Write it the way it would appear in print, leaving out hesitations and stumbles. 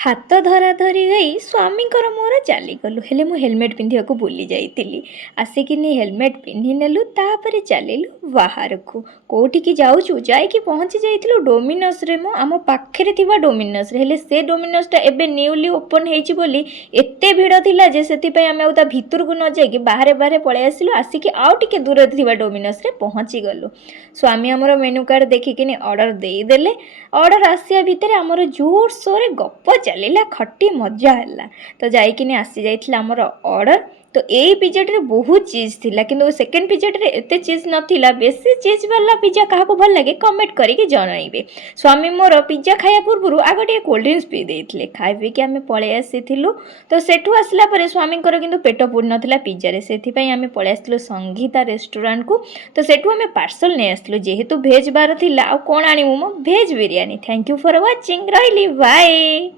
ହାତ ଧରାଧରି ହୋଇ ସ୍ୱାମୀଙ୍କର ମୋର ଚାଲିଗଲୁ, ହେଲେ ମୁଁ ହେଲମେଟ୍ ପିନ୍ଧିବାକୁ ଭୁଲି ଯାଇଥିଲି। ଆସିକିନି ହେଲମେଟ୍ ପିନ୍ଧିନେଲୁ, ତାପରେ ଚାଲିଲୁ ବାହାରକୁ। କେଉଁଠିକି ଯାଉଛୁ? ଯାଇକି ପହଞ୍ଚି ଯାଇଥିଲୁ ଡୋମିନୋସ୍ରେ, ମୁଁ ଆମ ପାଖରେ ଥିବା ଡୋମିନୋସ୍ରେ। ହେଲେ ସେ ଡୋମିନୋସ୍ଟା ଏବେ ନ୍ୟୁଲି ଓପନ୍ ହେଇଛି ବୋଲି ଏତେ ଭିଡ଼ ଥିଲା ଯେ ସେଥିପାଇଁ ଆମେ ଆଉ ତା ଭିତରକୁ ନ ଯାଇକି ବାହାରେ ବାହାରେ ପଳେଇ ଆସିଲୁ। ଆସିକି ଆଉ ଟିକେ ଦୂରରେ ଥିବା ଡୋମିନୋସ୍ରେ ପହଞ୍ଚିଗଲୁ। ସ୍ୱାମୀ ଆମର ମେନୁ କାର୍ଡ଼ ଦେଖିକିନି ଅର୍ଡ଼ର ଦେଇଦେଲେ। ଅର୍ଡ଼ର ଆସିବା ଭିତରେ ଆମର ଜୋରସୋରରେ ଗପ ଚାଲିଲା, ଖଟି ମଜା ହେଲା। ତ ଯାଇକିନି ଆସିଯାଇଥିଲା ଆମର ଅର୍ଡ଼ର। ତ ଏଇ ପିଜାଟାରେ ବହୁତ ଚିଜ୍ ଥିଲା, କିନ୍ତୁ ସେକେଣ୍ଡ ପିଜାଟାରେ ଏତେ ଚିଜ୍ ନଥିଲା। ବେଶୀ ଚିଜ୍ ବାଲା ପିଜା କାହାକୁ ଭଲ ଲାଗେ କମେଣ୍ଟ କରିକି ଜଣାଇବେ। ସ୍ୱାମୀ ମୋର ପିଜା ଖାଇବା ପୂର୍ବରୁ ଆଗ ଟିକେ କୋଲ୍ଡ ଡ୍ରିଙ୍କସ୍ ପିଇ ଦେଇଥିଲେ। ଖାଇ ପିଇକି ଆମେ ପଳେଇ ଆସିଥିଲୁ। ତ ସେଠୁ ଆସିଲା ପରେ ସ୍ୱାମୀଙ୍କର କିନ୍ତୁ ପେଟ ପୁରିନଥିଲା ପିଜାରେ, ସେଥିପାଇଁ ଆମେ ପଳେଇ ଆସିଥିଲୁ ସଙ୍ଗୀତା ରେଷ୍ଟୁରାଣ୍ଟକୁ। ତ ସେଠୁ ଆମେ ପାର୍ସଲ ନେଇ ଆସିଥିଲୁ, ଯେହେତୁ ଭେଜ୍ ବାର ଥିଲା ଆଉ କ'ଣ ଆଣିବୁ, ମୁଁ veg biryani. Thank you for watching, ରହିଲି, ବାଏ।